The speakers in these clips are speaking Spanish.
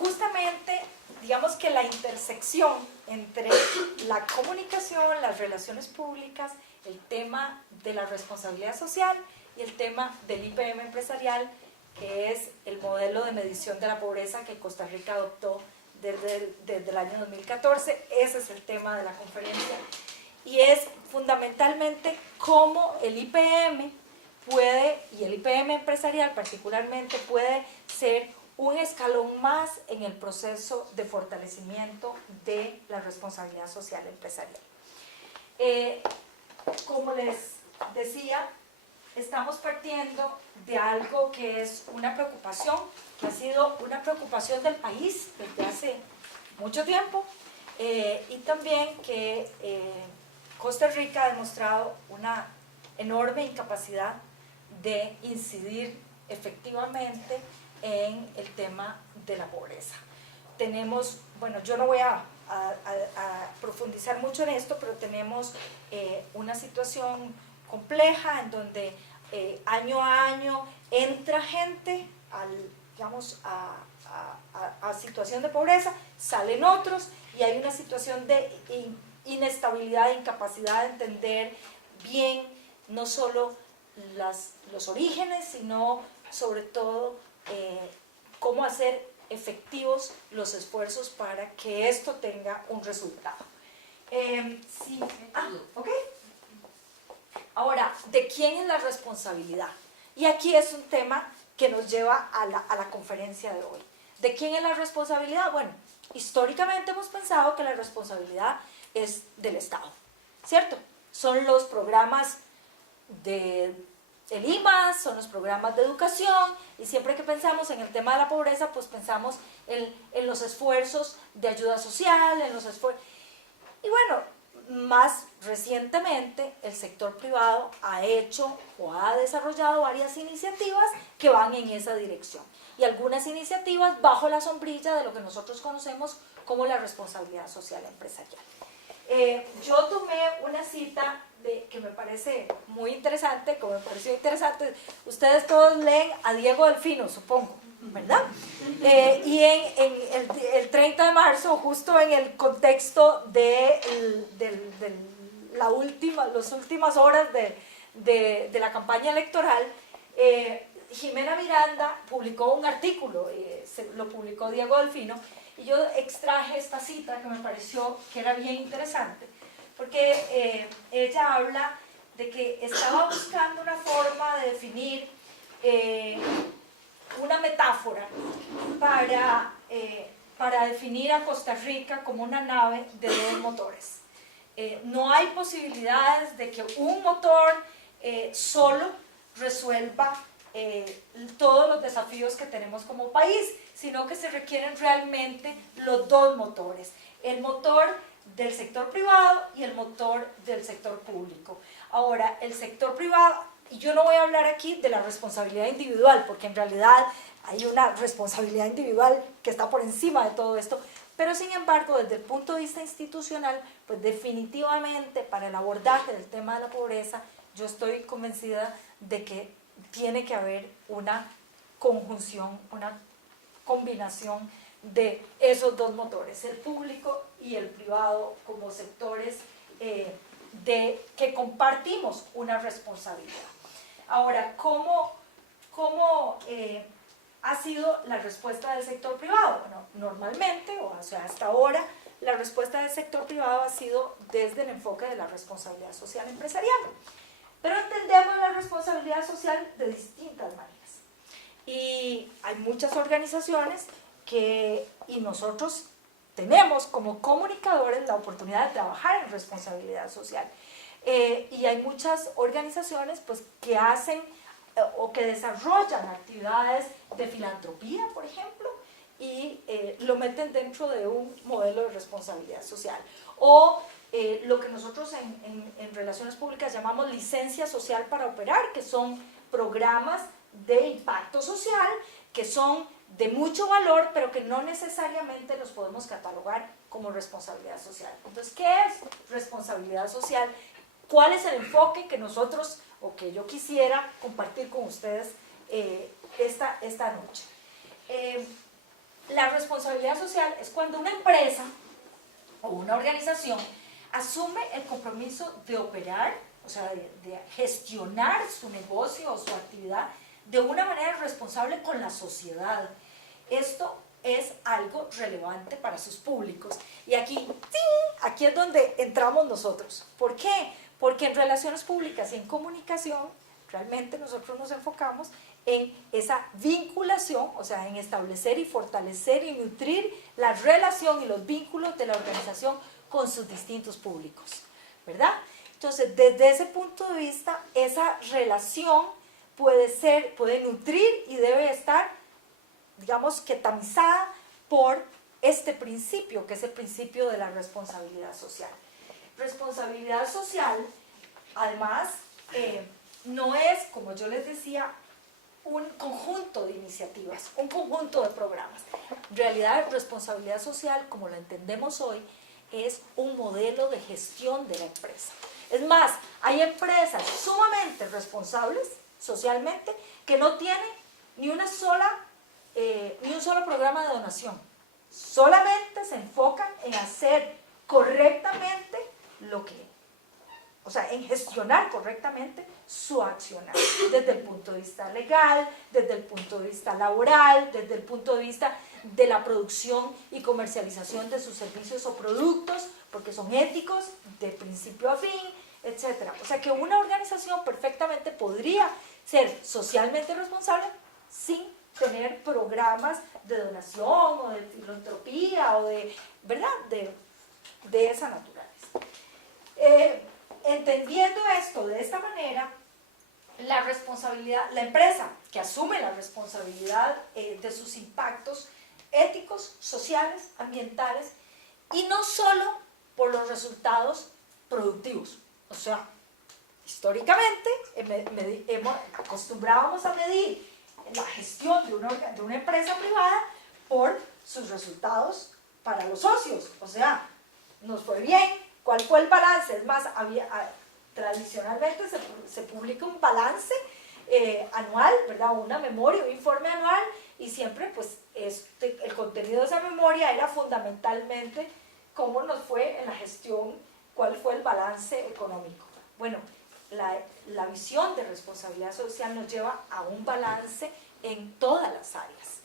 justamente, digamos que la intersección entre la comunicación, las relaciones públicas, el tema de la responsabilidad social y el tema del IPM empresarial, que es el modelo de medición de la pobreza que Costa Rica adoptó desde el año 2014. Ese es el tema de la conferencia. Y es fundamentalmente cómo el IPM puede, y el IPM empresarial particularmente, puede ser un escalón más en el proceso de fortalecimiento de la responsabilidad social empresarial. Como les decía, estamos partiendo de algo que es una preocupación, que ha sido una preocupación del país desde hace mucho tiempo, y también que Costa Rica ha demostrado una enorme incapacidad de incidir efectivamente en el tema de la pobreza. Tenemos, bueno, yo no voy a profundizar mucho en esto, pero tenemos una situación compleja en donde año a año entra gente digamos, a situación de pobreza, salen otros y hay una situación de inestabilidad, de incapacidad de entender bien no solo los orígenes, sino sobre todo cómo hacer efectivos los esfuerzos para que esto tenga un resultado. Okay. Ahora, ¿de quién es la responsabilidad? Y aquí es un tema que nos lleva a la conferencia de hoy. ¿De quién es la responsabilidad? Bueno, históricamente hemos pensado que la responsabilidad es del Estado, ¿cierto? Son los programas del IMAS, son los programas de educación, y siempre que pensamos en el tema de la pobreza, pues pensamos en los esfuerzos de ayuda social, en los esfuerzos. Y bueno, más recientemente el sector privado ha hecho o ha desarrollado varias iniciativas que van en esa dirección, y algunas iniciativas bajo la sombrilla de lo que nosotros conocemos como la responsabilidad social empresarial. Yo tomé una cita que me parece muy interesante, como me pareció interesante. Ustedes todos leen a Diego Delfino, supongo, ¿verdad? Y en el 30 de marzo, justo en el contexto de las últimas horas de la campaña electoral, Jimena Miranda publicó un artículo, lo publicó Diego Delfino, y yo extraje esta cita que me pareció que era bien interesante, porque ella habla de que estaba buscando una forma de definir una metáfora para definir a Costa Rica como una nave de dos motores. No hay posibilidades de que un motor solo resuelva todos los desafíos que tenemos como país, sino que se requieren realmente los dos motores, el motor del sector privado y el motor del sector público. Ahora, el sector privado, y yo no voy a hablar aquí de la responsabilidad individual, porque en realidad hay una responsabilidad individual que está por encima de todo esto, pero sin embargo, desde el punto de vista institucional, pues definitivamente para el abordaje del tema de la pobreza, yo estoy convencida de que tiene que haber una conjunción, una combinación de esos dos motores, el público y el privado, como sectores que compartimos una responsabilidad. Ahora, ¿cómo ha sido la respuesta del sector privado? Bueno, normalmente, o sea, hasta ahora, la respuesta del sector privado ha sido desde el enfoque de la responsabilidad social empresarial. Pero entendemos la responsabilidad social de distintas maneras. Y hay muchas organizaciones y nosotros tenemos como comunicadores la oportunidad de trabajar en responsabilidad social. Y hay muchas organizaciones pues, que hacen o que desarrollan actividades de filantropía, por ejemplo, y lo meten dentro de un modelo de responsabilidad social. O lo que nosotros en relaciones públicas llamamos licencia social para operar, que son programas de impacto social, que son de mucho valor, pero que no necesariamente los podemos catalogar como responsabilidad social. Entonces, ¿qué es responsabilidad social? ¿Cuál es el enfoque que nosotros, o que yo quisiera compartir con ustedes esta noche? la responsabilidad social es cuando una empresa o una organización asume el compromiso de operar, o sea, de gestionar su negocio o su actividad de una manera responsable con la sociedad. Esto es algo relevante para sus públicos. Y aquí, ¡ting!, aquí es donde entramos nosotros. ¿Por qué? Porque en relaciones públicas y en comunicación, realmente nosotros nos enfocamos en esa vinculación, o sea, en establecer y fortalecer y nutrir la relación y los vínculos de la organización con sus distintos públicos, ¿verdad? Entonces, desde ese punto de vista, esa relación puede nutrir y debe estar, digamos, que tamizada por este principio, que es el principio de la responsabilidad social. Responsabilidad social, además, no es, como yo les decía, un conjunto de iniciativas, un conjunto de programas. En realidad, responsabilidad social, como lo entendemos hoy, es un modelo de gestión de la empresa. Es más, hay empresas sumamente responsables socialmente que no tienen ni un solo programa de donación. Solamente se enfocan en hacer correctamente en gestionar correctamente su accionar, desde el punto de vista legal, desde el punto de vista laboral, desde el punto de vista de la producción y comercialización de sus servicios o productos, porque son éticos, de principio a fin, etc. O sea que una organización perfectamente podría ser socialmente responsable sin tener programas de donación o de filantropía o de, ¿verdad?, de esa naturaleza. Entendiendo esto de esta manera, la responsabilidad, la empresa que asume la responsabilidad de sus impactos éticos, sociales, ambientales, y no solo por los resultados productivos. O sea, históricamente acostumbrábamos a medir la gestión de una empresa privada por sus resultados para los socios. O sea, nos fue bien. ¿Cuál fue el balance? Es más, tradicionalmente se publica un balance anual, ¿verdad? Una memoria, un informe anual, y siempre pues el contenido de esa memoria era fundamentalmente cómo nos fue en la gestión, cuál fue el balance económico. Bueno, la visión de responsabilidad social nos lleva a un balance en todas las áreas.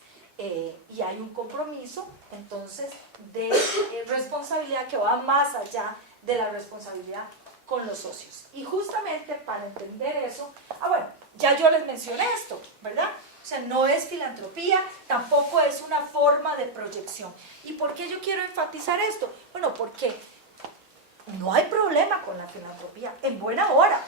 Y hay un compromiso entonces de responsabilidad que va más allá de la responsabilidad con los socios. Y justamente para entender eso, bueno, ya yo les mencioné esto, ¿verdad? O sea, no es filantropía, tampoco es una forma de proyección. ¿Y por qué yo quiero enfatizar esto? Bueno, porque no hay problema con la filantropía, en buena hora.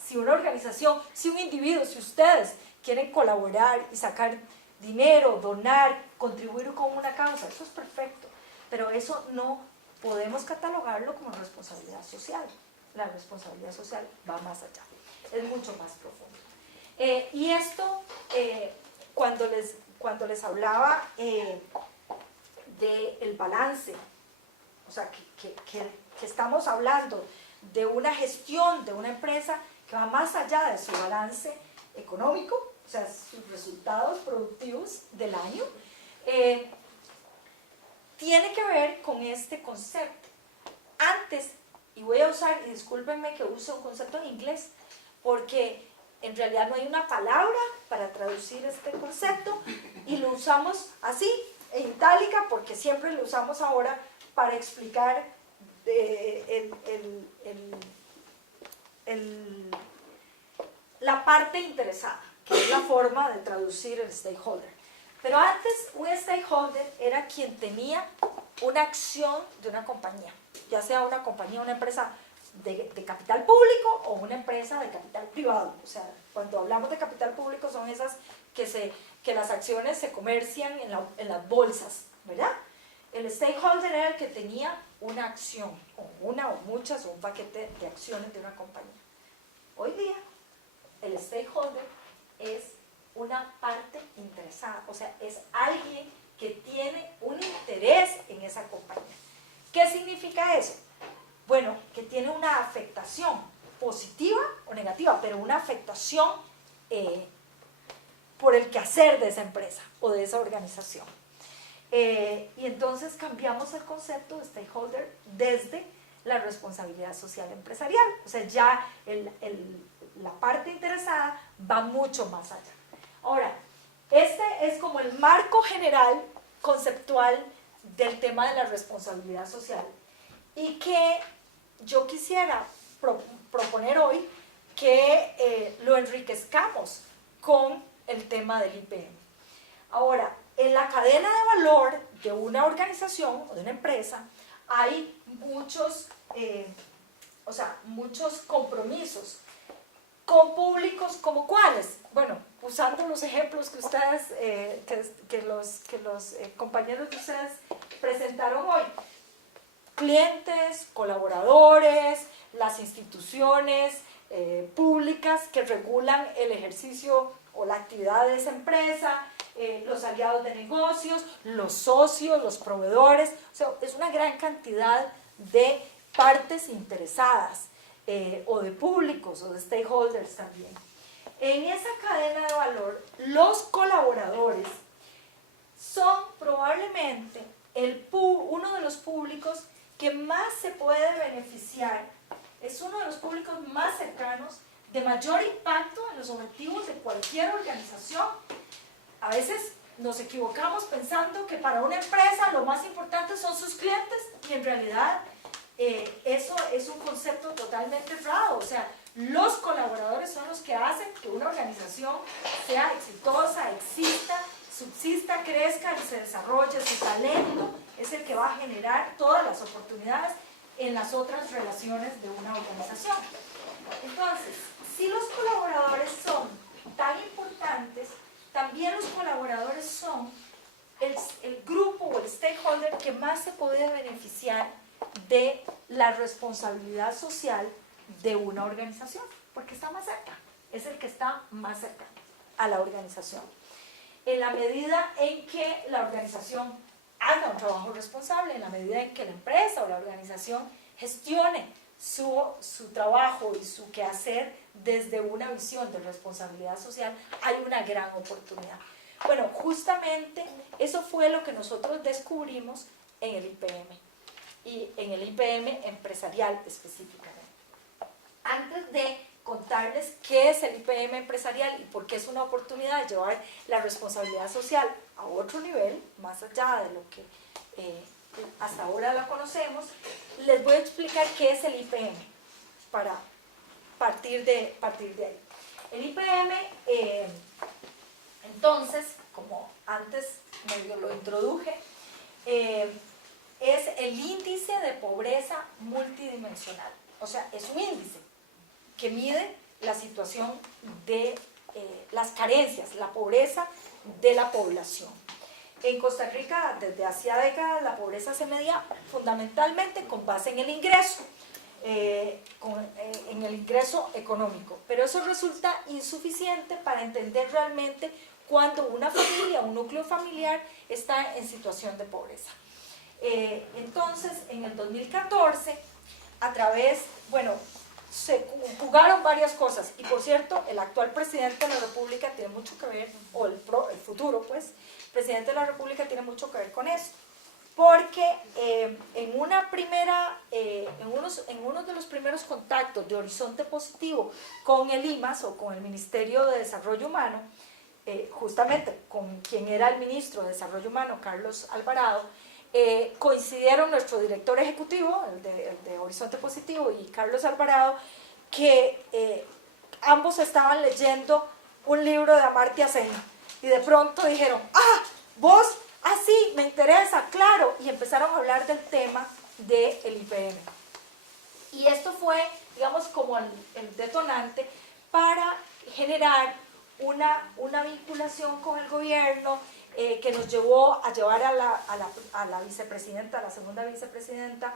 Si una organización, si un individuo, si ustedes quieren colaborar y sacar dinero, donar, contribuir con una causa, eso es perfecto, pero eso no podemos catalogarlo como responsabilidad social. La responsabilidad social va más allá, es mucho más profundo. Y esto, cuando les hablaba del balance, o sea, que estamos hablando de una gestión de una empresa que va más allá de su balance económico, o sea, sus resultados productivos del año, tiene que ver con este concepto. Antes, y voy a usar, y discúlpenme que use un concepto en inglés, porque en realidad no hay una palabra para traducir este concepto, y lo usamos así, en itálica, porque siempre lo usamos ahora para explicar la parte interesada, que es la forma de traducir el stakeholder. Pero antes, un stakeholder era quien tenía una acción de una compañía, ya sea una compañía, una empresa de capital público o una empresa de capital privado. O sea, cuando hablamos de capital público son esas que las acciones se comercian en las bolsas, ¿verdad? El stakeholder era el que tenía una acción, o una o muchas, o un paquete de acciones de una compañía. Hoy día, el stakeholder es una parte interesada, o sea, es alguien que tiene un interés en esa compañía. ¿Qué significa eso? Bueno, que tiene una afectación positiva o negativa, pero una afectación por el quehacer de esa empresa o de esa organización. Y entonces cambiamos el concepto de stakeholder desde la responsabilidad social empresarial. O sea, ya la parte interesada va mucho más allá. Ahora, este es como el marco general conceptual del tema de la responsabilidad social y que yo quisiera proponer hoy que lo enriquezcamos con el tema del IPM. Ahora, en la cadena de valor de una organización o de una empresa hay muchos compromisos con públicos como cuáles. Bueno, usando los ejemplos que ustedes, que los compañeros de ustedes presentaron hoy. Clientes, colaboradores, las instituciones públicas que regulan el ejercicio o la actividad de esa empresa, los aliados de negocios, los socios, los proveedores. O sea, es una gran cantidad de partes interesadas o de públicos o de stakeholders también. En esa cadena de valor, los colaboradores son probablemente uno de los públicos que más se puede beneficiar, es uno de los públicos más cercanos, de mayor impacto en los objetivos de cualquier organización. A veces nos equivocamos pensando que para una empresa lo más importante son sus clientes y en realidad eso es un concepto totalmente errado. O sea, los colaboradores son los que hacen que una organización sea exitosa, exista, subsista, crezca y se desarrolle. Su talento es el que va a generar todas las oportunidades en las otras relaciones de una organización. Entonces, si los colaboradores son tan importantes, también los colaboradores son el grupo o el stakeholder que más se puede beneficiar de la responsabilidad social de una organización, porque está más cerca, es el que está más cerca a la organización. En la medida en que la organización haga un trabajo responsable, en la medida en que la empresa o la organización gestione su trabajo y su quehacer desde una visión de responsabilidad social, hay una gran oportunidad. Bueno, justamente eso fue lo que nosotros descubrimos en el IPM, y en el IPM empresarial específicamente. Antes de contarles qué es el IPM empresarial y por qué es una oportunidad de llevar la responsabilidad social a otro nivel, más allá de lo que hasta ahora la conocemos, les voy a explicar qué es el IPM para partir de ahí. El IPM, entonces, como antes medio lo introduje, es el índice de pobreza multidimensional. O sea, es un índice que mide la situación de las carencias, la pobreza de la población. En Costa Rica, desde hacía décadas, la pobreza se medía fundamentalmente con base en el ingreso, en el ingreso económico. Pero eso resulta insuficiente para entender realmente cuando una familia, un núcleo familiar, está en situación de pobreza. Entonces, en el 2014, a través, bueno, se jugaron varias cosas, y por cierto, el actual presidente de la República tiene mucho que ver, o el futuro, pues, presidente de la República tiene mucho que ver con esto, porque en uno de los primeros contactos de Horizonte Positivo con el IMAS, o con el Ministerio de Desarrollo Humano, justamente con quien era el ministro de Desarrollo Humano, Carlos Alvarado, coincidieron nuestro director ejecutivo, el de Horizonte Positivo, y Carlos Alvarado, que ambos estaban leyendo un libro de Amartya Sen, y de pronto dijeron, vos, sí, me interesa, claro, y empezaron a hablar del tema del IPM. Y esto fue, digamos, como el detonante para generar una vinculación con el gobierno, que nos llevó a llevar a la vicepresidenta, a la segunda vicepresidenta,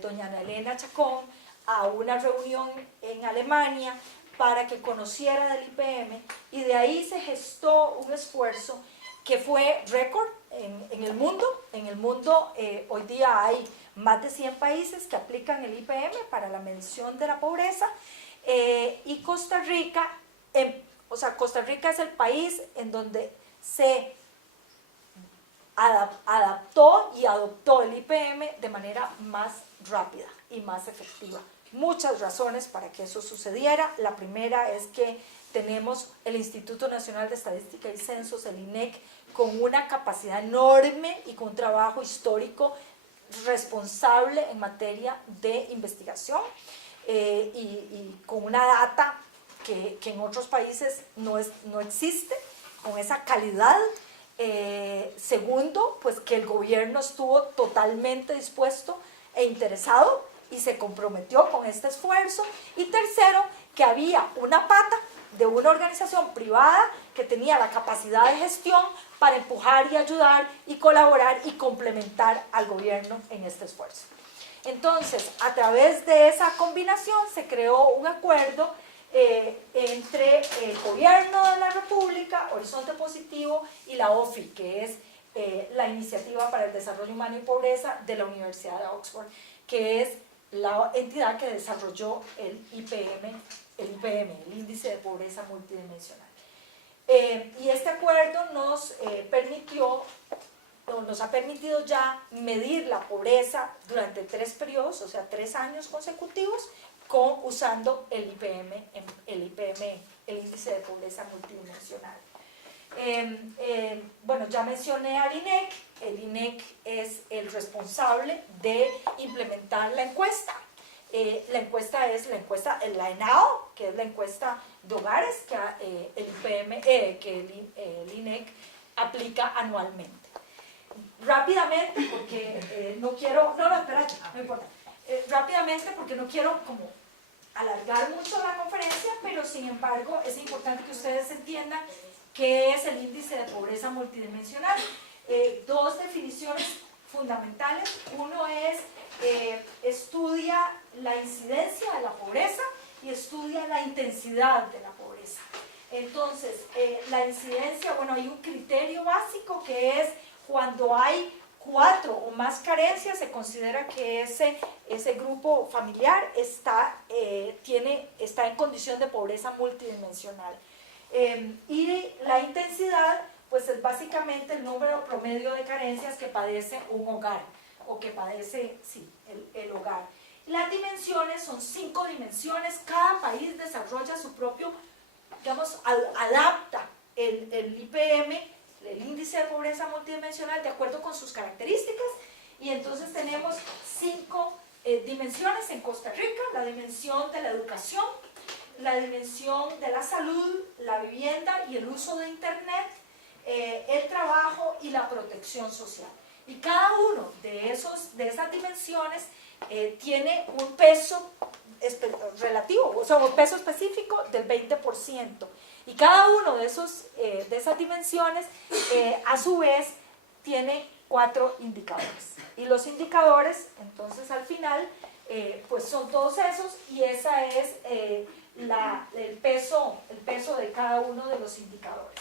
doña Ana Elena Chacón, a una reunión en Alemania para que conociera del IPM, y de ahí se gestó un esfuerzo que fue récord en el mundo. En el mundo hoy día hay más de 100 países que aplican el IPM para la medición de la pobreza, y Costa Rica, Costa Rica es el país en donde se adaptó y adoptó el IPM de manera más rápida y más efectiva. Muchas razones para que eso sucediera. La primera es que tenemos el Instituto Nacional de Estadística y Censos, el INEC, con una capacidad enorme y con un trabajo histórico responsable en materia de investigación y con una data que en otros países no existe, con esa calidad. Segundo, pues que el gobierno estuvo totalmente dispuesto e interesado y se comprometió con este esfuerzo. Y tercero, que había una pata de una organización privada que tenía la capacidad de gestión para empujar y ayudar y colaborar y complementar al gobierno en este esfuerzo. Entonces, a través de esa combinación se creó un acuerdo entre el gobierno de la República, Horizonte Positivo, y la OFI, que es la Iniciativa para el Desarrollo Humano y Pobreza de la Universidad de Oxford, que es la entidad que desarrolló el IPM, el Índice de Pobreza Multidimensional. Y este acuerdo nos ha permitido ya medir la pobreza durante 3 periodos, o sea, 3 años consecutivos, usando el IPM, el Índice de Pobreza Multidimensional. Bueno, ya mencioné al INEC. El INEC es el responsable de implementar la encuesta. La encuesta es la ENAO, que es la encuesta de hogares que el INEC aplica anualmente. Rápidamente, porque no quiero, espérate, no importa. Rápidamente, porque no quiero como alargar mucho la conferencia, pero sin embargo es importante que ustedes entiendan qué es el índice de pobreza multidimensional. 2 definiciones fundamentales. Uno es, estudia la incidencia de la pobreza y estudia la intensidad de la pobreza. Entonces, la incidencia, bueno, hay un criterio básico que es cuando hay 4 o más carencias, se considera que ese grupo familiar está en condición de pobreza multidimensional. Y la intensidad, pues es básicamente el número promedio de carencias que padece un hogar, o que padece, sí, el hogar. Las dimensiones son 5 dimensiones, cada país desarrolla su propio, digamos, adapta el IPM, el índice de pobreza multidimensional, de acuerdo con sus características. Y entonces tenemos 5 dimensiones en Costa Rica: la dimensión de la educación, la dimensión de la salud, la vivienda y el uso de internet, el trabajo y la protección social. Y cada uno de esas dimensiones tiene un peso relativo, o sea, un peso específico del 20%. Y cada uno de esas dimensiones, a su vez, tiene 4 indicadores. Y los indicadores, entonces, al final, pues son todos esos, y esa es el peso de cada uno de los indicadores.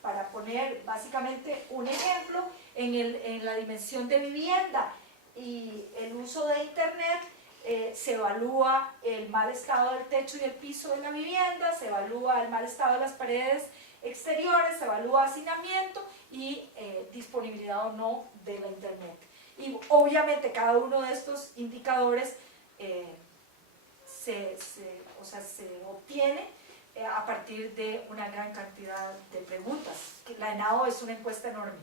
Para poner básicamente un ejemplo, en la dimensión de vivienda y el uso de internet, se evalúa el mal estado del techo y el piso de la vivienda, se evalúa el mal estado de las paredes exteriores, se evalúa hacinamiento y disponibilidad o no de la internet. Y obviamente cada uno de estos indicadores se obtiene a partir de una gran cantidad de preguntas. La ENAO es una encuesta enorme,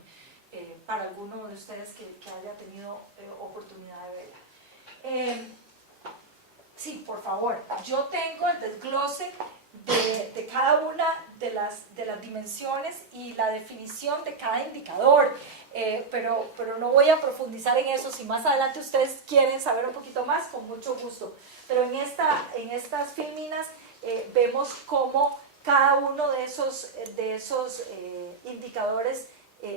para alguno de ustedes que haya tenido oportunidad de verla. Sí, por favor, yo tengo el desglose de cada una de las dimensiones y la definición de cada indicador, pero no voy a profundizar en eso. Si más adelante ustedes quieren saber un poquito más, con mucho gusto. Pero en estas filminas vemos cómo cada uno de esos indicadores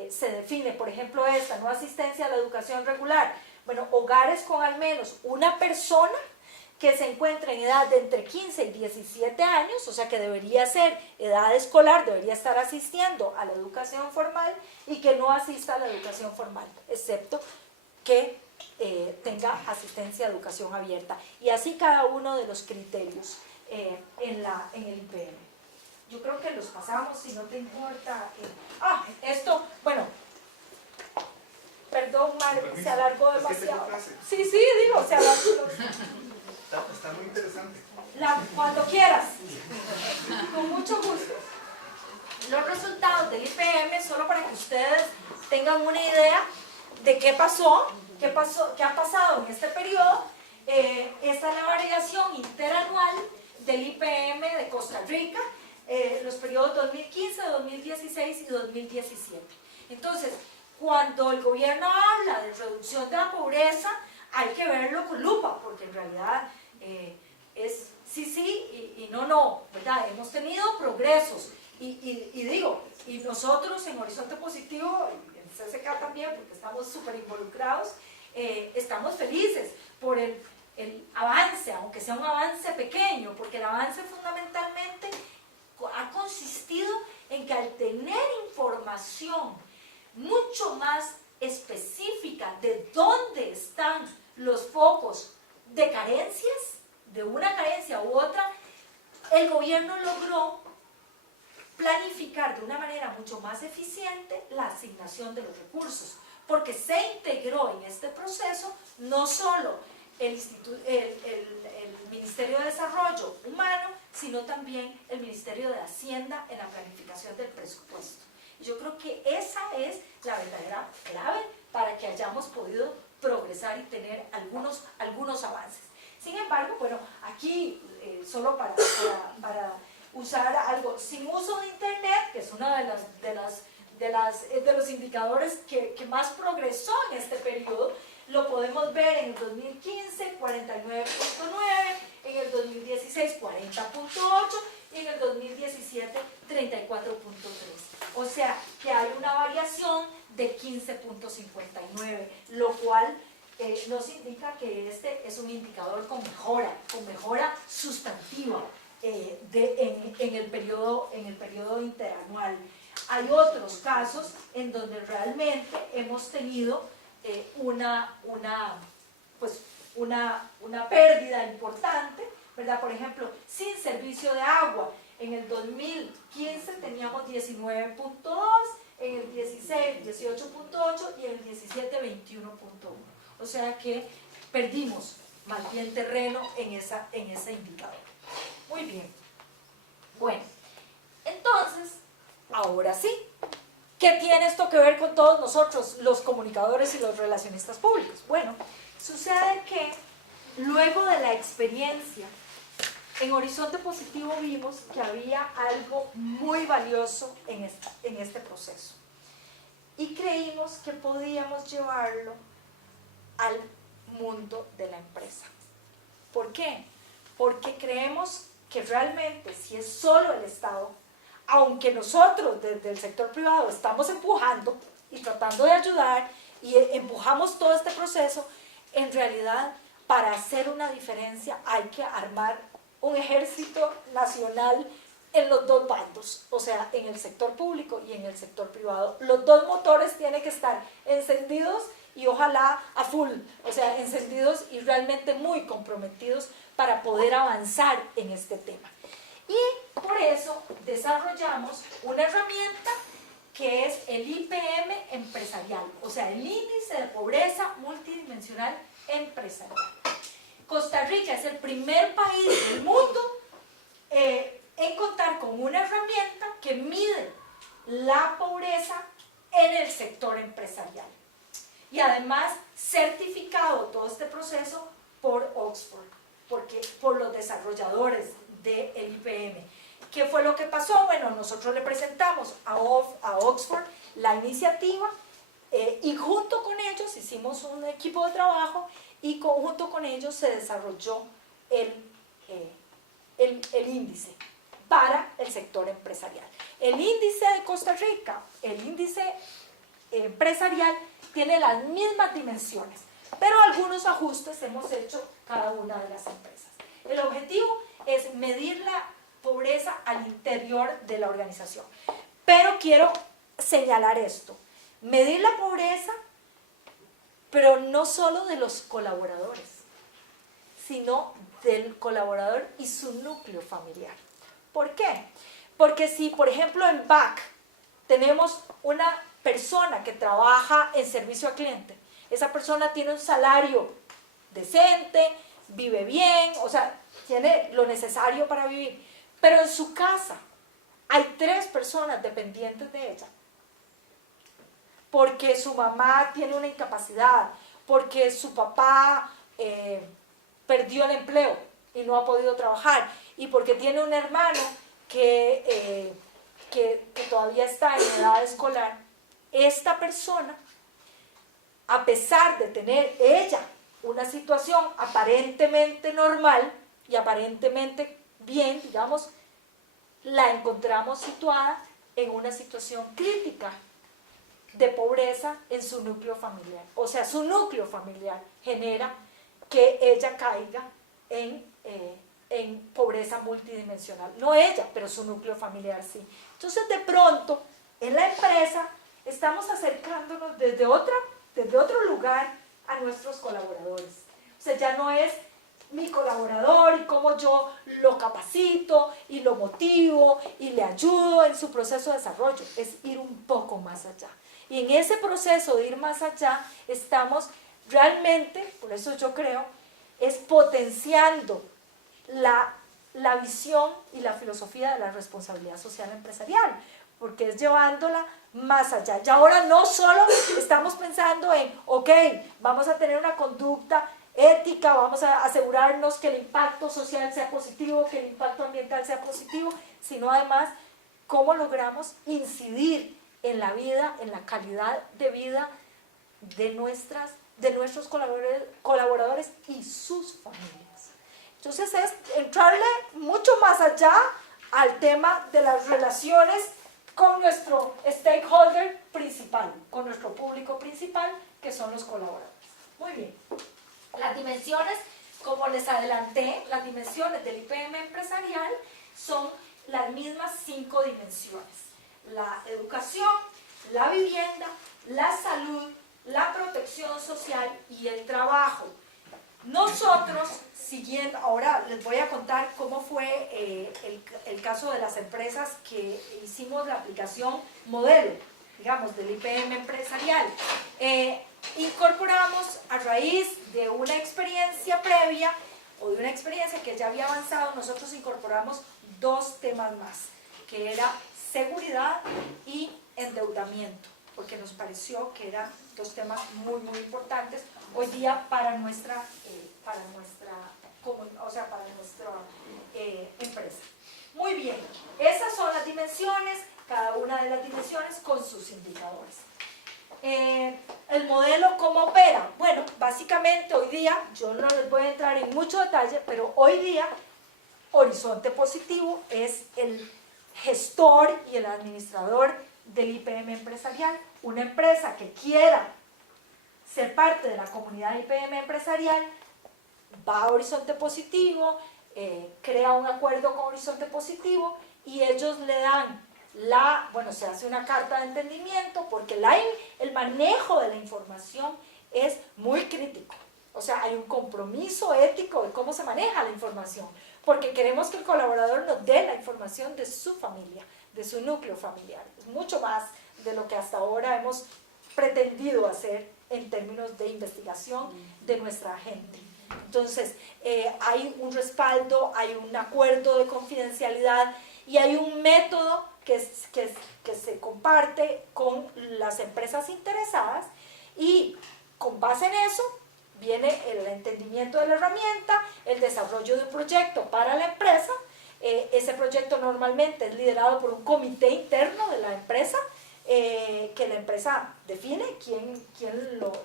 se define. Por ejemplo, no asistencia a la educación regular. Bueno, hogares con al menos una persona que se encuentra en edad de entre 15 y 17 años, o sea que debería ser edad escolar, debería estar asistiendo a la educación formal, y que no asista a la educación formal, excepto que tenga asistencia a educación abierta. Y así cada uno de los criterios en el IPM. yo creo que los pasamos si no te importa. Esto, bueno, perdón, Mar, se alargó demasiado. Sí, digo, se alargó. Está muy interesante. Cuando quieras, con mucho gusto. Los resultados del IPM, solo para que ustedes tengan una idea de qué pasó, qué ha pasado en este periodo. Esta es la variación interanual del IPM de Costa Rica, los periodos 2015, 2016 y 2017. Entonces, cuando el gobierno habla de reducción de la pobreza, hay que verlo con lupa, porque en realidad es sí y no, ¿verdad? Hemos tenido progresos y nosotros en Horizonte Positivo, en CCK también, porque estamos súper involucrados, estamos felices por el avance, aunque sea un avance pequeño, porque el avance fundamentalmente ha consistido en que al tener información mucho más específica de dónde están los focos de carencias, de una carencia u otra, el gobierno logró planificar de una manera mucho más eficiente la asignación de los recursos, porque se integró en este proceso no solo el Ministerio de Desarrollo Humano, sino también el Ministerio de Hacienda en la planificación del presupuesto. Y yo creo que esa es la verdadera clave para que hayamos podido progresar y tener algunos avances. Sin embargo, bueno, aquí solo para usar algo sin uso de internet, que es uno de los indicadores que más progresó en este periodo, lo podemos ver en el 2015, 49.9, en el 2016, 40.8 y en el 2017, 34.3. O sea, que hay una variación de 15.59, lo cual nos indica que este es un indicador con mejora sustantiva en el periodo interanual. Hay otros casos en donde realmente hemos tenido una pérdida importante, ¿verdad? Por ejemplo, sin servicio de agua, en el 2015 teníamos 19.2, en el 16 18.8 y en el 17 21.1. O sea que perdimos más bien terreno en ese indicador. Muy bien. Bueno, entonces, ahora sí, ¿qué tiene esto que ver con todos nosotros, los comunicadores y los relacionistas públicos? Bueno, sucede que luego de la experiencia, en Horizonte Positivo vimos que había algo muy valioso en este proceso. Y creímos que podíamos llevarlo al mundo de la empresa. ¿Por qué? Porque creemos que realmente si es solo el Estado, aunque nosotros desde el sector privado estamos empujando y tratando de ayudar y empujamos todo este proceso, en realidad para hacer una diferencia hay que armar un ejército nacional en los dos bandos, o sea, en el sector público y en el sector privado. Los dos motores tienen que estar encendidos y ojalá a full, o sea, encendidos y realmente muy comprometidos para poder avanzar en este tema. Y por eso desarrollamos una herramienta que es el IPM empresarial, o sea, el índice de pobreza multidimensional empresarial. Costa Rica es el primer país del mundo en contar con una herramienta que mide la pobreza en el sector empresarial. Y además certificado todo este proceso por Oxford, por los desarrolladores del IPM. ¿Qué fue lo que pasó? Bueno, nosotros le presentamos a Oxford la iniciativa y junto con ellos hicimos un equipo de trabajo y junto con ellos se desarrolló el índice para el sector empresarial. El índice de Costa Rica, el índice empresarial, tiene las mismas dimensiones, pero algunos ajustes hemos hecho cada una de las empresas. El objetivo es medir la pobreza al interior de la organización. Pero quiero señalar esto, medir la pobreza, pero no solo de los colaboradores, sino del colaborador y su núcleo familiar. ¿Por qué? Porque si, por ejemplo, en BAC tenemos una persona que trabaja en servicio al cliente, esa persona tiene un salario decente, vive bien, o sea, tiene lo necesario para vivir, pero en su casa hay 3 personas dependientes de ella, porque su mamá tiene una incapacidad, porque su papá perdió el empleo y no ha podido trabajar, y porque tiene un hermano que todavía está en edad escolar. Esta persona, a pesar de tener ella una situación aparentemente normal y aparentemente bien, digamos, la encontramos situada en una situación crítica de pobreza en su núcleo familiar. O sea, su núcleo familiar genera que ella caiga en pobreza multidimensional. No ella, pero su núcleo familiar sí. Entonces, de pronto, en la empresa estamos acercándonos desde otro lugar a nuestros colaboradores. O sea, ya no es mi colaborador y cómo yo lo capacito y lo motivo y le ayudo en su proceso de desarrollo, es ir un poco más allá. Y en ese proceso de ir más allá estamos realmente, por eso yo creo, es potenciando la visión y la filosofía de la responsabilidad social empresarial, porque es llevándola más allá. Y ahora no solo estamos pensando en, ok, vamos a tener una conducta ética, vamos a asegurarnos que el impacto social sea positivo, que el impacto ambiental sea positivo, sino además cómo logramos incidir en la vida, en la calidad de vida de nuestros colaboradores y sus familias. Entonces es entrarle mucho más allá al tema de las relaciones con nuestro stakeholder principal, con nuestro público principal, que son los colaboradores. Muy bien. Las dimensiones, como les adelanté, las dimensiones del IPM empresarial son las mismas 5 dimensiones. La educación, la vivienda, la salud, la protección social y el trabajo. Nosotros, siguiendo, ahora les voy a contar cómo fue el caso de las empresas que hicimos la aplicación modelo, digamos, del IPM empresarial. Incorporamos a raíz de una experiencia previa o de una experiencia que ya había avanzado, nosotros incorporamos 2 temas más, que era seguridad y endeudamiento, porque nos pareció que eran 2 temas muy, muy importantes hoy día para nuestra empresa. Muy bien, esas son las dimensiones, cada una de las dimensiones con sus indicadores. El modelo, ¿cómo opera? Bueno, básicamente hoy día, yo no les voy a entrar en mucho detalle, pero hoy día Horizonte Positivo es el gestor y el administrador del IPM empresarial. Una empresa que quiera ser parte de la comunidad IPM empresarial va a Horizonte Positivo, crea un acuerdo con Horizonte Positivo y ellos le dan se hace una carta de entendimiento porque el manejo de la información es muy crítico. O sea, hay un compromiso ético de cómo se maneja la información, porque queremos que el colaborador nos dé la información de su familia, de su núcleo familiar. Es mucho más de lo que hasta ahora hemos pretendido hacer en términos de investigación de nuestra gente. Entonces, hay un respaldo, hay un acuerdo de confidencialidad y hay un método que se comparte con las empresas interesadas y con base en eso viene el entendimiento de la herramienta, el desarrollo de un proyecto para la empresa. Ese proyecto normalmente es liderado por un comité interno de la empresa, que la empresa define quién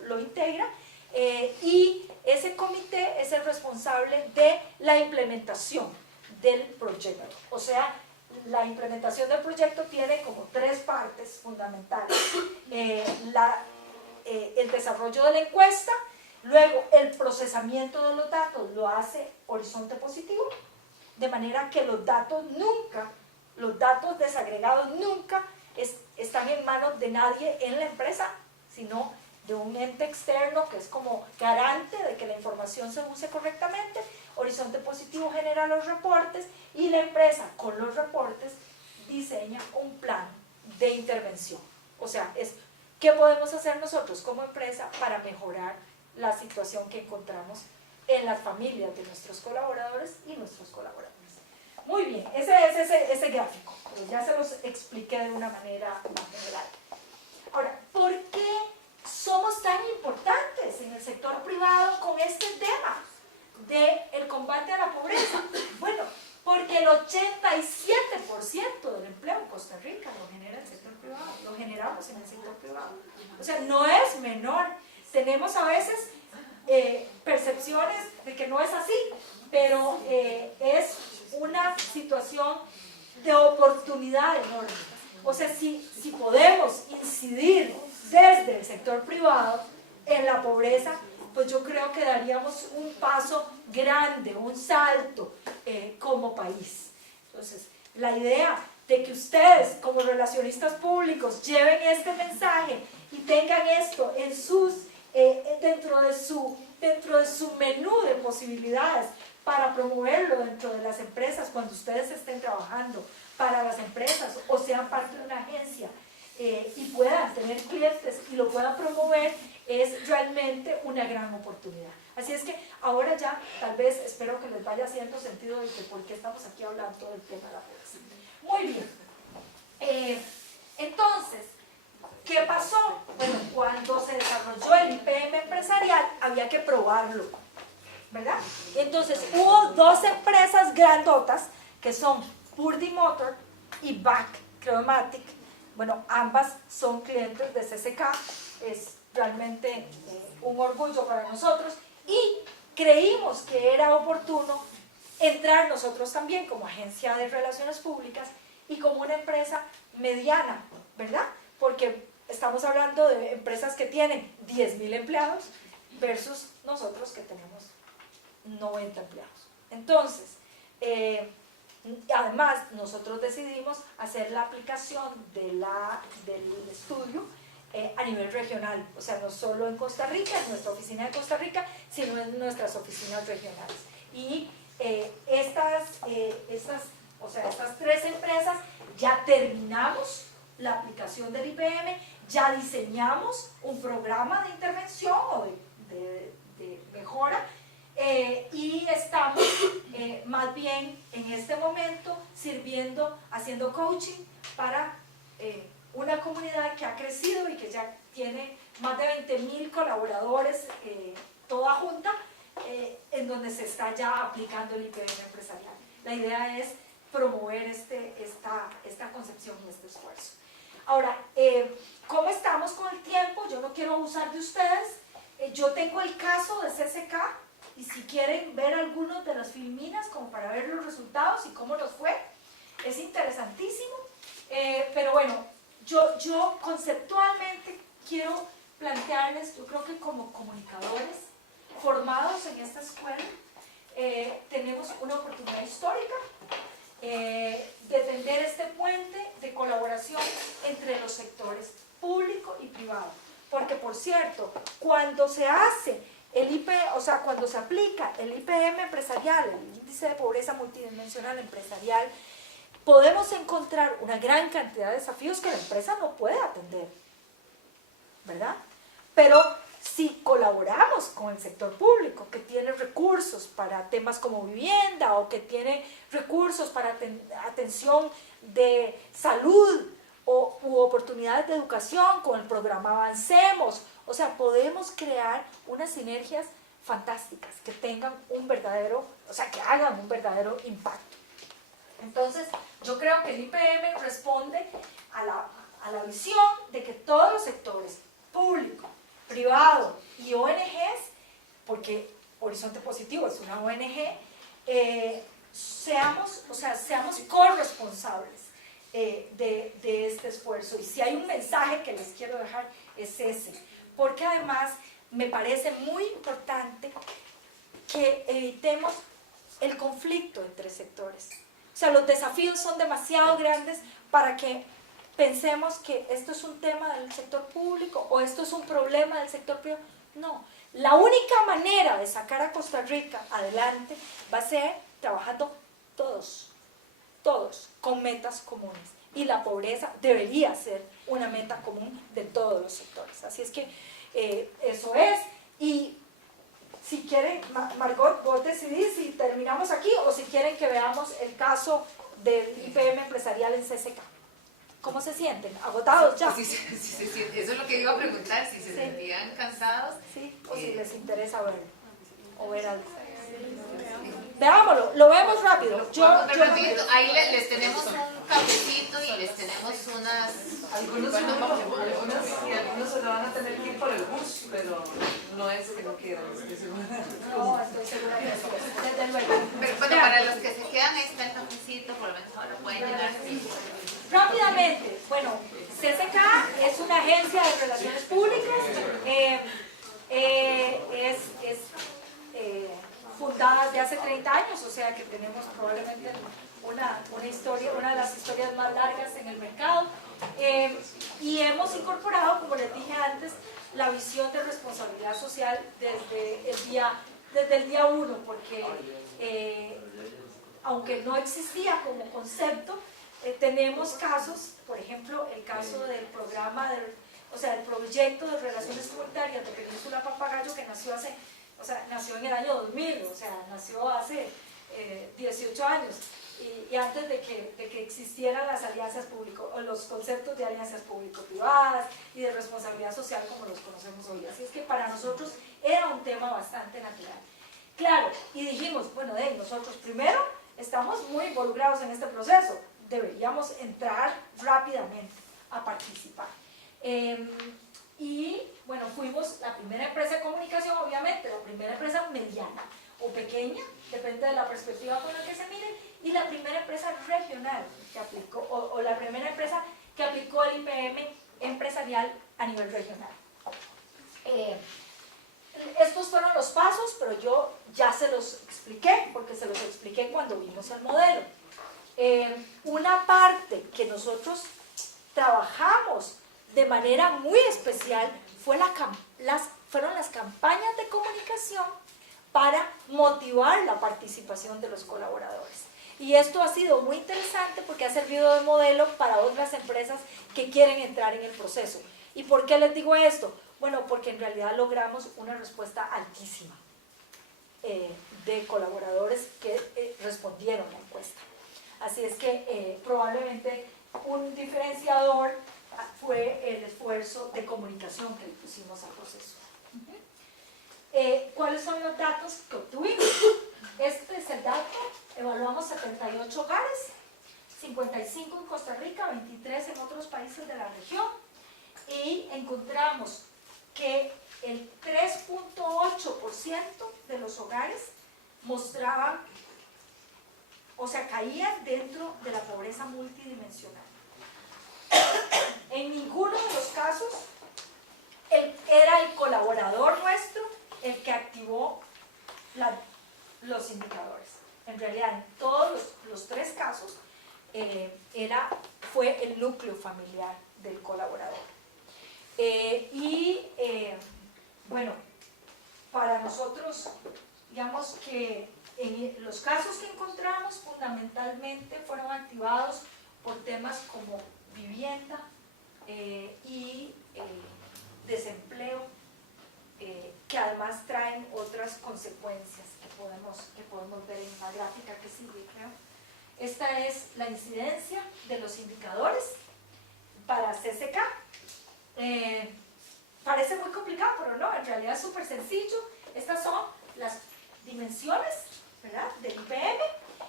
lo integra, y ese comité es el responsable de la implementación del proyecto. O sea, la implementación del proyecto tiene como 3 partes fundamentales. El desarrollo de la encuesta, luego el procesamiento de los datos lo hace Horizonte Positivo, de manera que los datos desagregados nunca están en manos de nadie en la empresa, sino de un ente externo que es como garante de que la información se use correctamente. Horizonte Positivo genera los reportes y la empresa con los reportes diseña un plan de intervención. O sea, ¿qué podemos hacer nosotros como empresa para mejorar la situación que encontramos en las familias de nuestros colaboradores y nuestros colaboradores? Muy bien, ese es ese gráfico, pero ya se los expliqué de una manera más general. Ahora, ¿por qué somos tan importantes en el sector privado con este tema del combate a la pobreza? Bueno, porque el 87% del empleo en Costa Rica lo genera el sector privado, lo generamos en el sector privado. O sea, no es menor. Tenemos a veces percepciones de que no es así, pero es una situación de oportunidad enorme. O sea, si podemos incidir desde el sector privado en la pobreza, pues yo creo que daríamos un paso grande, un salto como país. Entonces, la idea de que ustedes como relacionistas públicos lleven este mensaje y tengan esto en dentro de su menú de posibilidades para promoverlo dentro de las empresas cuando ustedes estén trabajando para las empresas o sean parte de una agencia y puedan tener clientes y lo puedan promover, es realmente una gran oportunidad. Así es que ahora ya tal vez espero que les vaya haciendo sentido de que por qué estamos aquí hablando del tema de la pobreza. Muy bien. Entonces, ¿qué pasó? Bueno, cuando se desarrolló el IPM empresarial había que probarlo, ¿verdad? Entonces hubo dos empresas grandotas que son Purdy Motor y BAC Creomatic. Bueno, ambas son clientes de CCK, es realmente un orgullo para nosotros y creímos que era oportuno entrar nosotros también como agencia de relaciones públicas y como una empresa mediana, ¿verdad? Porque estamos hablando de empresas que tienen 10,000 empleados versus nosotros que tenemos 90 empleados. Entonces, además, nosotros decidimos hacer la aplicación del estudio a nivel regional, o sea, no solo en Costa Rica, en nuestra oficina de Costa Rica, sino en nuestras oficinas regionales. Y estas tres empresas ya terminamos la aplicación del IPM, ya diseñamos un programa de intervención o de mejora y estamos más bien en este momento haciendo coaching para una comunidad que ha crecido y que ya tiene más de 20,000 colaboradores toda junta, en donde se está ya aplicando el IPM empresarial. La idea es promover esta concepción y este esfuerzo. Ahora, ¿cómo estamos con el tiempo? Yo no quiero abusar de ustedes. Yo tengo el caso de CCK y si quieren ver algunos de las filminas como para ver los resultados y cómo nos fue, es interesantísimo. Pero bueno, yo conceptualmente quiero plantearles, yo creo que como comunicadores formados en esta escuela, tenemos una oportunidad histórica de tender este puente de colaboración entre los sectores público y privado. Porque, por cierto, cuando se hace cuando se aplica el IPM empresarial, el índice de pobreza multidimensional empresarial, podemos encontrar una gran cantidad de desafíos que la empresa no puede atender, ¿verdad? Pero si colaboramos con el sector público, que tiene recursos para temas como vivienda o que tiene recursos para atención de salud u oportunidades de educación con el programa Avancemos, o sea, podemos crear unas sinergias fantásticas que tengan que hagan un verdadero impacto. Entonces, yo creo que el IPM responde a la visión de que todos los sectores, público, privado y ONGs, porque Horizonte Positivo es una ONG, seamos corresponsables de este esfuerzo. Y si hay un mensaje que les quiero dejar es ese, porque además me parece muy importante que evitemos el conflicto entre sectores. O sea, los desafíos son demasiado grandes para que pensemos que esto es un tema del sector público o esto es un problema del sector privado. No, la única manera de sacar a Costa Rica adelante va a ser trabajando todos con metas comunes. y la pobreza debería ser una meta común de todos los sectores. Así es que eso es. Y si quieren, Margot, vos decidís si terminamos aquí o si quieren que veamos el caso del IPM empresarial en CCK. ¿Cómo se sienten? ¿Agotados ya? Sí, eso es lo que iba a preguntar, si se sentían cansados. Sí, o si les interesa ver, o ver algo. Veámoslo, lo vemos rápido. Ahí les tenemos un cafecito y les tenemos unas... Algunos se lo van a tener que ir por el bus, pero no es que no quieran. No, estoy segura que sí, desde luego. Pero bueno, para los que se quedan, ahí está el cafecito, por lo menos ahora pueden llenar. Rápidamente, bueno, CCK es una agencia de relaciones públicas, es fundada desde hace 30 años, o sea que tenemos probablemente una historia, una de las historias más largas en el mercado, y hemos incorporado, como les dije antes, la visión de responsabilidad social desde el día 1, porque aunque no existía como concepto, tenemos casos, por ejemplo, el caso del programa, el proyecto de relaciones comunitarias de Península Papagayo, que nació en el año 2000, o sea, nació hace 18 años, y antes de que existieran las alianzas públicas, o los conceptos de alianzas público-privadas y de responsabilidad social como los conocemos hoy. Así es que para nosotros era un tema bastante natural. Claro, y dijimos, bueno, nosotros primero estamos muy involucrados en este proceso, deberíamos entrar rápidamente a participar. Y bueno, fuimos la primera empresa de comunicación, obviamente, la primera empresa mediana o pequeña, depende de la perspectiva con la que se mire, y la primera empresa regional que aplicó, o la primera empresa que aplicó el IPM empresarial a nivel regional. Estos fueron los pasos, pero yo ya se los expliqué, porque se los expliqué cuando vimos el modelo. Una parte que nosotros trabajamos de manera muy especial fueron las campañas de comunicación para motivar la participación de los colaboradores. Y esto ha sido muy interesante porque ha servido de modelo para otras empresas que quieren entrar en el proceso. ¿Y por qué les digo esto? Bueno, porque en realidad logramos una respuesta altísima de colaboradores que respondieron a la encuesta. Así es que probablemente un diferenciador fue el esfuerzo de comunicación que le pusimos al proceso. ¿Cuáles son los datos que obtuvimos? Este es el dato. Evaluamos 78 hogares, 55 en Costa Rica, 23 en otros países de la región, y encontramos que el 3.8% de los hogares mostraban, o sea, caían dentro de la pobreza multidimensional. En ninguno de los casos era el colaborador nuestro el que activó los indicadores. En realidad, en todos los tres casos fue el núcleo familiar del colaborador. Bueno, para nosotros, digamos que en los casos que encontramos, fundamentalmente fueron activados por temas como vivienda y desempleo, que además traen otras consecuencias que podemos ver en la gráfica que sigue, creo. Esta es la incidencia de los indicadores para CCK. Parece muy complicado, pero no, en realidad es súper sencillo. Estas son las dimensiones, ¿verdad?, del IPM,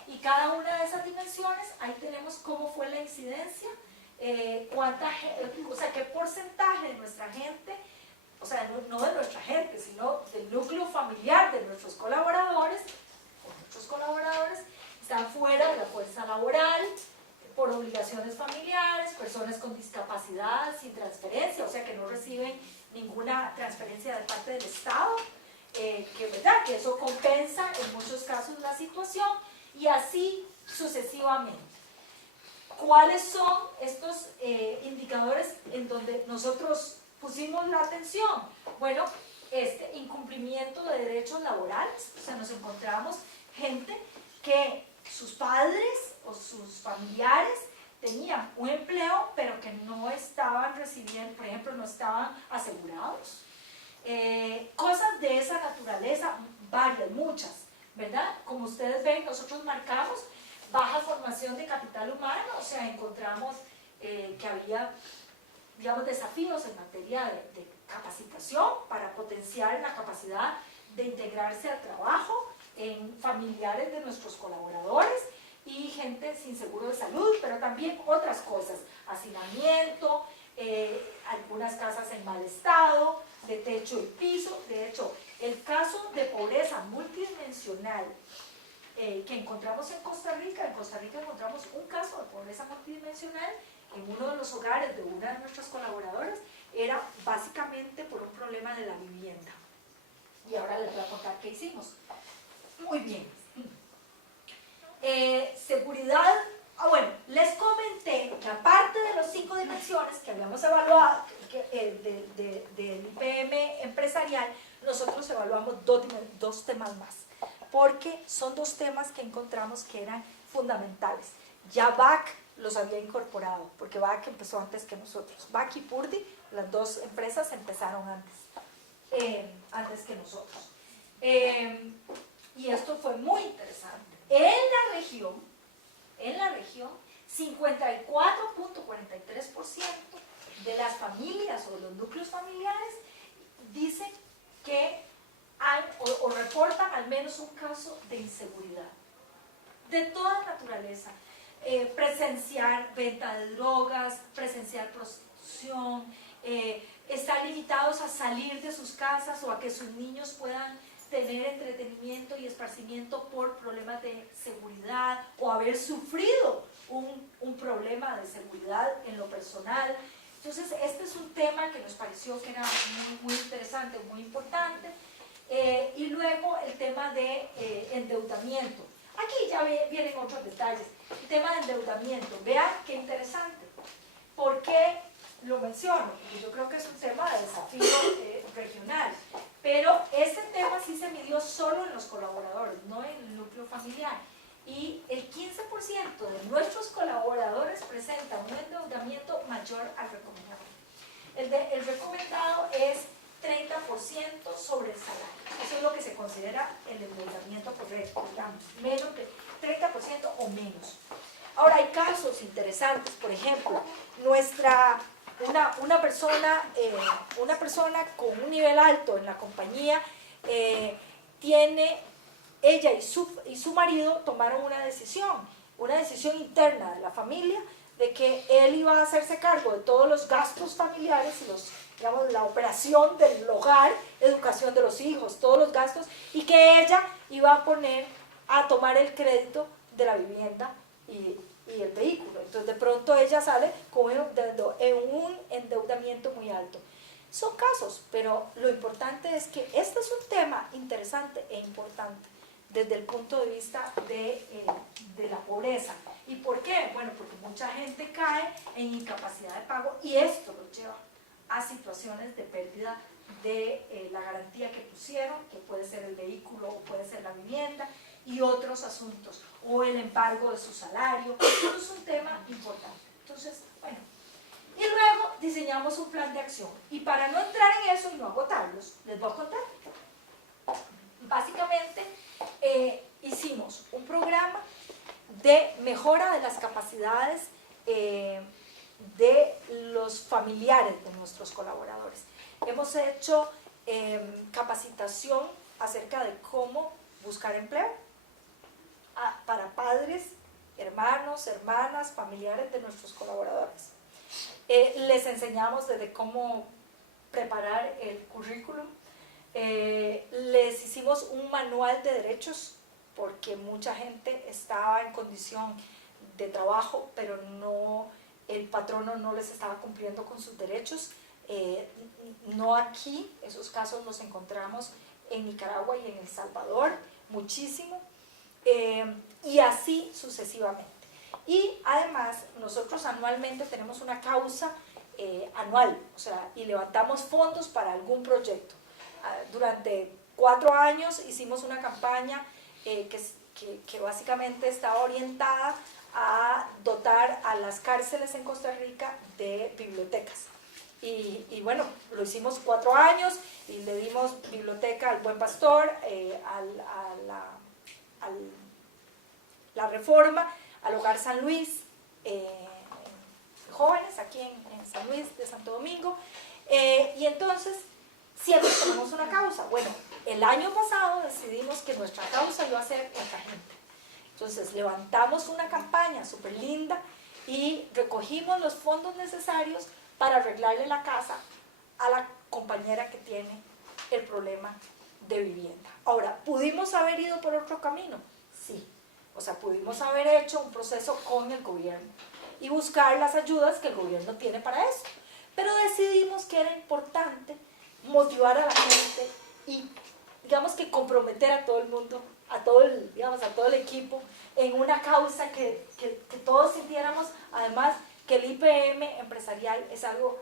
y cada una de esas dimensiones, ahí tenemos cómo fue la incidencia, qué porcentaje de nuestra gente, o sea, no de nuestra gente, sino del núcleo familiar de nuestros colaboradores, están fuera de la fuerza laboral, por obligaciones familiares, personas con discapacidad sin transferencia, o sea que no reciben ninguna transferencia de parte del Estado, que eso compensa en muchos casos la situación, y así sucesivamente. ¿Cuáles son estos indicadores en donde nosotros pusimos la atención? Bueno, incumplimiento de derechos laborales, o sea, nos encontramos gente que sus padres o sus familiares tenían un empleo, pero que no estaban recibiendo, por ejemplo, no estaban asegurados. Cosas de esa naturaleza, varias, muchas, ¿verdad? Como ustedes ven, nosotros marcamos baja formación de capital humano, o sea, encontramos que había, digamos, desafíos en materia de capacitación para potenciar la capacidad de integrarse al trabajo en familiares de nuestros colaboradores y gente sin seguro de salud, pero también otras cosas, hacinamiento, algunas casas en mal estado, de techo y piso. De hecho, el caso de pobreza multidimensional que encontramos en Costa Rica encontramos un caso de pobreza multidimensional en uno de los hogares de una de nuestras colaboradoras, era básicamente por un problema de la vivienda. Y ahora les voy a contar qué hicimos. Muy bien. Seguridad. Bueno, les comenté que aparte de las 5 dimensiones que habíamos evaluado del IPM empresarial, nosotros evaluamos dos temas más, porque son 2 temas que encontramos que eran fundamentales. Ya BAC los había incorporado, porque BAC empezó antes que nosotros. BAC y Purdy, las 2 empresas empezaron antes que nosotros. Y esto fue muy interesante. En la región, 54.43% de las familias o de los núcleos familiares dicen que han o reportan al menos un caso de inseguridad, de toda naturaleza. Presenciar venta de drogas, presenciar prostitución, estar limitados a salir de sus casas o a que sus niños puedan tener entretenimiento y esparcimiento por problemas de seguridad o haber sufrido un problema de seguridad en lo personal. Entonces, este es un tema que nos pareció que era muy interesante, muy importante. Y luego el tema de endeudamiento. Aquí ya vienen otros detalles. El tema de endeudamiento. Vean qué interesante. ¿Por qué lo menciono? Porque yo creo que es un tema de desafío regional. Pero ese tema sí se midió solo en los colaboradores, no en el núcleo familiar. Y el 15% de nuestros colaboradores presentan un endeudamiento mayor al recomendado. El recomendado es 30% sobre el salario. Eso es lo que se considera el endeudamiento correcto, digamos, menos de 30% o menos. Ahora hay casos interesantes, por ejemplo, una persona con un nivel alto en la compañía ella y su marido tomaron una decisión interna de la familia de que él iba a hacerse cargo de todos los gastos familiares y digamos, la operación del hogar, educación de los hijos, todos los gastos, y que ella iba a tomar el crédito de la vivienda y el vehículo. Entonces de pronto ella sale con un endeudamiento muy alto. Son casos, pero lo importante es que este es un tema interesante e importante desde el punto de vista de la pobreza. ¿Y por qué? Bueno, porque mucha gente cae en incapacidad de pago y esto los lleva a situaciones de pérdida de la garantía que pusieron, que puede ser el vehículo o puede ser la vivienda, y otros asuntos, o el embargo de su salario. Esto es un tema importante. Entonces, bueno, y luego diseñamos un plan de acción. Y para no entrar en eso y no agotarlos, les voy a contar. Básicamente, hicimos un programa de mejora de las capacidades de los familiares de nuestros colaboradores. Hemos hecho capacitación acerca de cómo buscar empleo para padres, hermanos, hermanas, familiares de nuestros colaboradores. Les enseñamos desde cómo preparar el currículum. Les hicimos un manual de derechos porque mucha gente estaba en condición de trabajo, pero el patrono no les estaba cumpliendo con sus derechos. No aquí, esos casos los encontramos en Nicaragua y en El Salvador, muchísimo. Y así sucesivamente. Y además nosotros anualmente tenemos una causa anual, o sea, y levantamos fondos para algún proyecto. Durante 4 años hicimos una campaña que básicamente estaba orientada a dotar a las cárceles en Costa Rica de bibliotecas. Y bueno, lo hicimos 4 años y le dimos biblioteca al Buen Pastor, la Reforma, al Hogar San Luis, jóvenes aquí en San Luis de Santo Domingo, y entonces siempre tenemos una causa. Bueno, el año pasado decidimos que nuestra causa iba a ser nuestra gente. Entonces levantamos una campaña súper linda y recogimos los fondos necesarios para arreglarle la casa a la compañera que tiene el problema de vivienda. Ahora, ¿pudimos haber ido por otro camino? Sí. O sea, pudimos haber hecho un proceso con el gobierno y buscar las ayudas que el gobierno tiene para eso. Pero decidimos que era importante motivar a la gente y, digamos, que comprometer a todo el mundo, a todo el equipo en una causa que todos sintiéramos, además que el IPM empresarial es algo,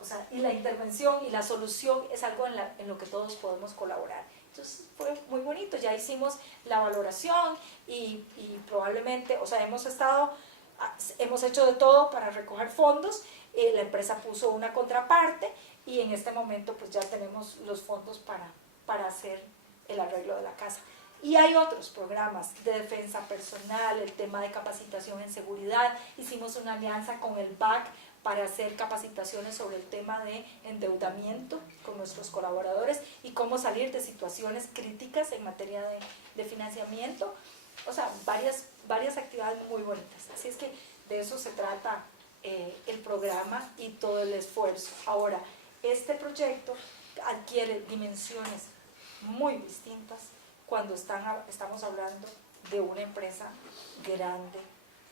o sea, y la intervención y la solución es algo en lo que todos podemos colaborar. Entonces fue muy bonito, ya hicimos la valoración y probablemente, o sea, hemos hecho de todo para recoger fondos, la empresa puso una contraparte y en este momento pues ya tenemos los fondos para hacer el arreglo de la casa. Y hay otros programas de defensa personal, el tema de capacitación en seguridad, hicimos una alianza con el BAC para hacer capacitaciones sobre el tema de endeudamiento con nuestros colaboradores y cómo salir de situaciones críticas en materia de financiamiento. O sea, varias actividades muy bonitas. Así es que de eso se trata el programa y todo el esfuerzo. Ahora, este proyecto adquiere dimensiones muy distintas cuando estamos hablando de una empresa grande,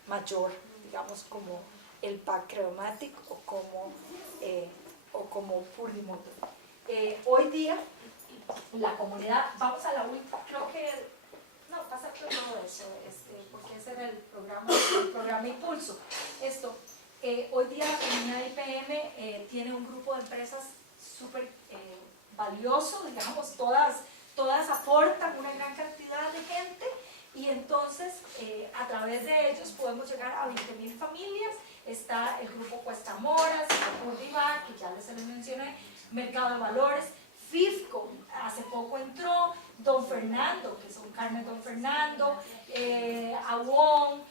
mayor, digamos como el PAC Creomatic o como Pulimot. Hoy día la comunidad, vamos a la última, creo que, no, pasa todo eso, porque ese era el programa Impulso. Hoy día la comunidad IPM tiene un grupo de empresas súper valioso, digamos, todas aportan una gran cantidad de gente y entonces a través de ellos podemos llegar a 20.000 familias. Está el grupo Cuesta Moras, Viva, que ya les mencioné, Mercado de Valores, FIFCO, hace poco entró, Don Fernando, que son Carmen Don Fernando, Awon,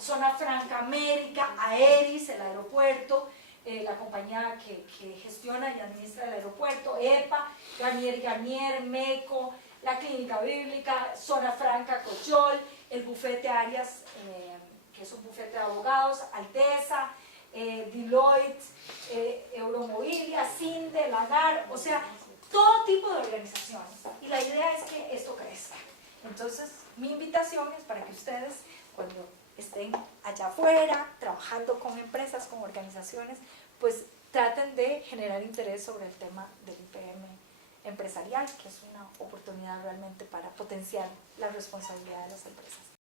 Zona Franca América, Aeris, el aeropuerto, la compañía que gestiona y administra el aeropuerto, EPA, Garnier, MECO, la Clínica Bíblica, Zona Franca Coyol, el bufete Arias, que es un bufete de abogados, Alteza, Deloitte, Euromobilia, CINDE, LANAR, o sea, todo tipo de organizaciones. Y la idea es que esto crezca. Entonces, mi invitación es para que ustedes, cuando estén allá afuera, trabajando con empresas, con organizaciones, pues traten de generar interés sobre el tema del IPM empresarial, que es una oportunidad realmente para potenciar la responsabilidad de las empresas.